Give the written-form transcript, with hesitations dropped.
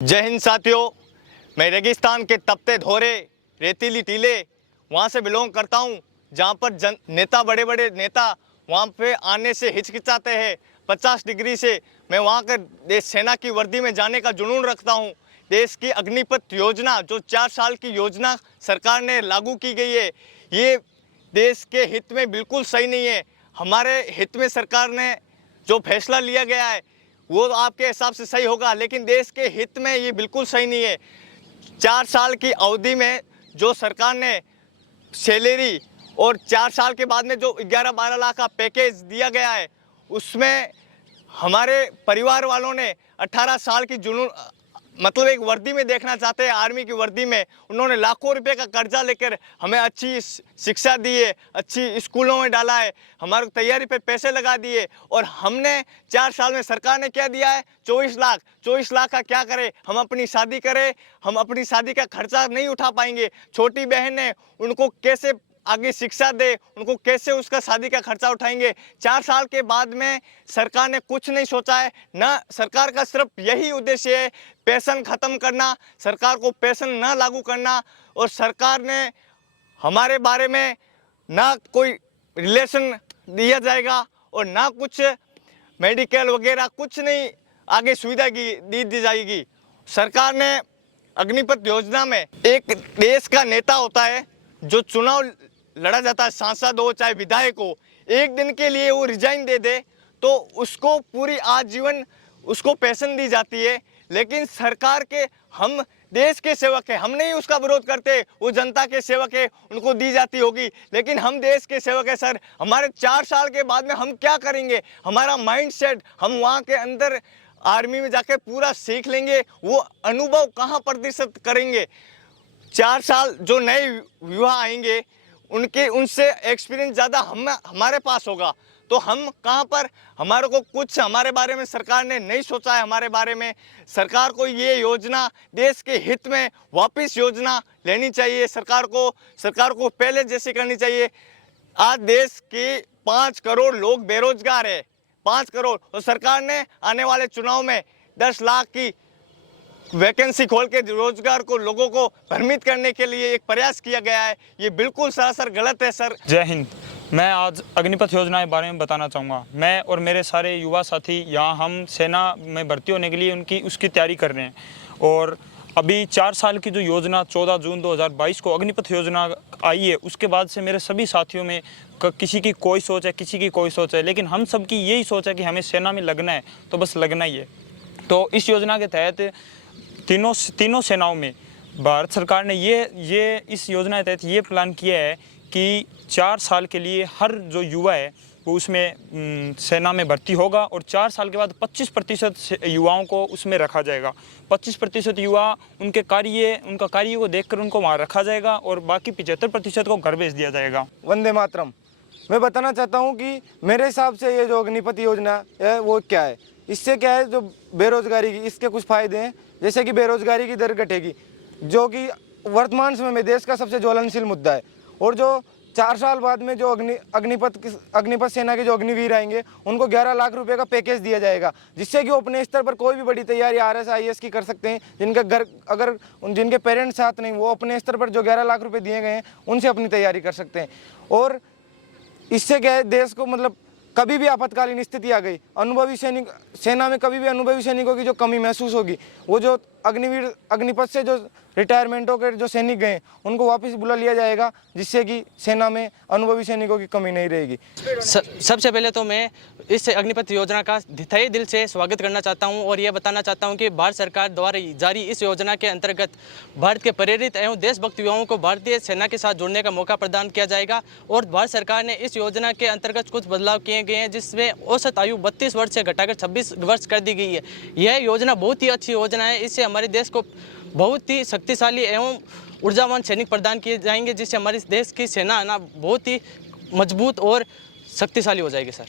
जय हिंद साथियों। मैं रेगिस्तान के तपते धोरे रेतीली टीले वहाँ से बिलोंग करता हूँ, जहाँ पर नेता बड़े बड़े नेता वहाँ पे आने से हिचकिचाते हैं। 50 डिग्री से मैं वहाँ के देश सेना की वर्दी में जाने का जुनून रखता हूँ। देश की अग्निपथ योजना जो 4 साल की योजना सरकार ने लागू की गई है, ये देश के हित में बिल्कुल सही नहीं है। हमारे हित में सरकार ने जो फैसला लिया गया है वो आपके हिसाब से सही होगा, लेकिन देश के हित में ये बिल्कुल सही नहीं है। 4 साल की अवधि में जो सरकार ने सैलरी और 4 साल के बाद में जो 11-12 लाख का पैकेज दिया गया है, उसमें हमारे परिवार वालों ने 18 साल की जुनून मतलब एक वर्दी में देखना चाहते हैं, आर्मी की वर्दी में। उन्होंने लाखों रुपए का कर्जा लेकर हमें अच्छी शिक्षा दी है, अच्छी स्कूलों में डाला है, हमारी तैयारी पे पैसे लगा दिए। और हमने 4 साल में सरकार ने क्या दिया है? 24 लाख का क्या करें? हम अपनी शादी करें, हम अपनी शादी का खर्चा नहीं उठा पाएंगे। छोटी बहन है, उनको कैसे आगे शिक्षा दे, उनको कैसे उसका शादी का खर्चा उठाएंगे? 4 साल के बाद में सरकार ने कुछ नहीं सोचा है ना। सरकार का सिर्फ यही उद्देश्य है पेंशन खत्म करना, सरकार को पेंशन ना लागू करना। और सरकार ने हमारे बारे में ना कोई रिलेशन दिया जाएगा और ना कुछ मेडिकल वगैरह कुछ नहीं आगे सुविधा दी जाएगी। सरकार ने अग्निपथ योजना में एक देश का नेता होता है जो चुनाव लड़ा जाता है, सांसद हो चाहे विधायक हो, एक दिन के लिए वो रिजाइन दे दे तो उसको पूरी आजीवन उसको पेंशन दी जाती है। लेकिन सरकार के हम देश के सेवक है, हम नहीं उसका विरोध करते, वो जनता के सेवक है, उनको दी जाती होगी। लेकिन हम देश के सेवक है सर। हमारे 4 साल के बाद में हम क्या करेंगे? हमारा माइंड सेट हम वहाँ के अंदर आर्मी में जाके पूरा सीख लेंगे, वो अनुभव कहाँ प्रतिशत करेंगे? 4 साल जो नए युवा आएंगे उनसे एक्सपीरियंस ज़्यादा हमारे पास होगा, तो हम कहाँ पर? हमारे को कुछ हमारे बारे में सरकार ने नहीं सोचा है। हमारे बारे में सरकार को ये योजना देश के हित में वापस योजना लेनी चाहिए। सरकार को पहले जैसे करनी चाहिए। आज देश के 5 करोड़ लोग बेरोजगार है, 5 करोड़, और सरकार ने आने वाले चुनाव में 10 लाख की वैकेंसी खोल के रोजगार को लोगों को भ्रमित करने के लिए एक प्रयास किया गया है। ये बिल्कुल सरासर गलत है सर। जय हिंद। मैं आज अग्निपथ योजना के बारे में बताना चाहूँगा। मैं और मेरे सारे युवा साथी यहाँ हम सेना में भर्ती होने के लिए उसकी तैयारी कर रहे हैं। और अभी 4 साल की जो योजना 14 जून 2022 को अग्निपथ योजना आई है, उसके बाद से मेरे सभी साथियों में किसी की कोई सोच है, किसी की कोई सोच है, लेकिन हम सब की यही सोच है कि हमें सेना में लगना है, तो बस लगना ही है। तो इस योजना के तहत तीनों सेनाओं में भारत सरकार ने ये इस योजना के तहत ये प्लान किया है कि 4 साल के लिए हर जो युवा है वो उसमें सेना में भर्ती होगा। और 4 साल के बाद 25% युवाओं को उसमें रखा जाएगा। 25% युवा उनका कार्य को देखकर उनको वहाँ रखा जाएगा और बाकी 75% को घर भेज दिया जाएगा। वंदे मातरम। मैं बताना चाहता हूँ कि मेरे हिसाब से ये जो अग्निपथ योजना है वो क्या है, इससे क्या है, जो बेरोजगारी की इसके कुछ फ़ायदे हैं। जैसे कि बेरोजगारी की दर घटेगी, जो कि वर्तमान समय में देश का सबसे ज्वलनशील मुद्दा है। और जो 4 साल बाद में जो अग्निपथ सेना के जो अग्निवीर आएंगे उनको 11 लाख रुपए का पैकेज दिया जाएगा, जिससे कि वो अपने स्तर पर कोई भी बड़ी तैयारी RS IAS की कर सकते हैं। जिनके पेरेंट्स साथ नहीं, वो अपने स्तर पर जो 11 लाख रुपए दिए गए हैं उनसे अपनी तैयारी कर सकते हैं। और इससे क्या है, देश को मतलब कभी भी आपातकालीन स्थिति आ गई, सेना में कभी भी अनुभवी सैनिकों की जो कमी महसूस होगी, वो जो अग्निपथ से जो रिटायरमेंट होकर जो सैनिक गए उनको वापस बुला लिया जाएगा, जिससे कि सेना में अनुभवी सैनिकों की कमी नहीं रहेगी। सबसे पहले तो मैं इस अग्निपथ योजना का तहे दिल से स्वागत करना चाहता हूं और ये बताना चाहता हूं कि भारत सरकार द्वारा जारी इस योजना के अंतर्गत भारत के प्रेरित एवं देशभक्त युवाओं को भारतीय सेना के साथ जुड़ने का मौका प्रदान किया जाएगा। और भारत सरकार ने इस योजना के अंतर्गत कुछ बदलाव किए गए हैं, जिसमें औसत आयु 32 वर्ष से घटाकर 26 वर्ष कर दी गई है। यह योजना बहुत ही अच्छी योजना है। इससे हमारे देश को बहुत ही शक्तिशाली एवं ऊर्जावान सैनिक प्रदान किए जाएंगे, जिससे हमारे देश की सेना बहुत ही मजबूत और शक्तिशाली हो जाएगी सर।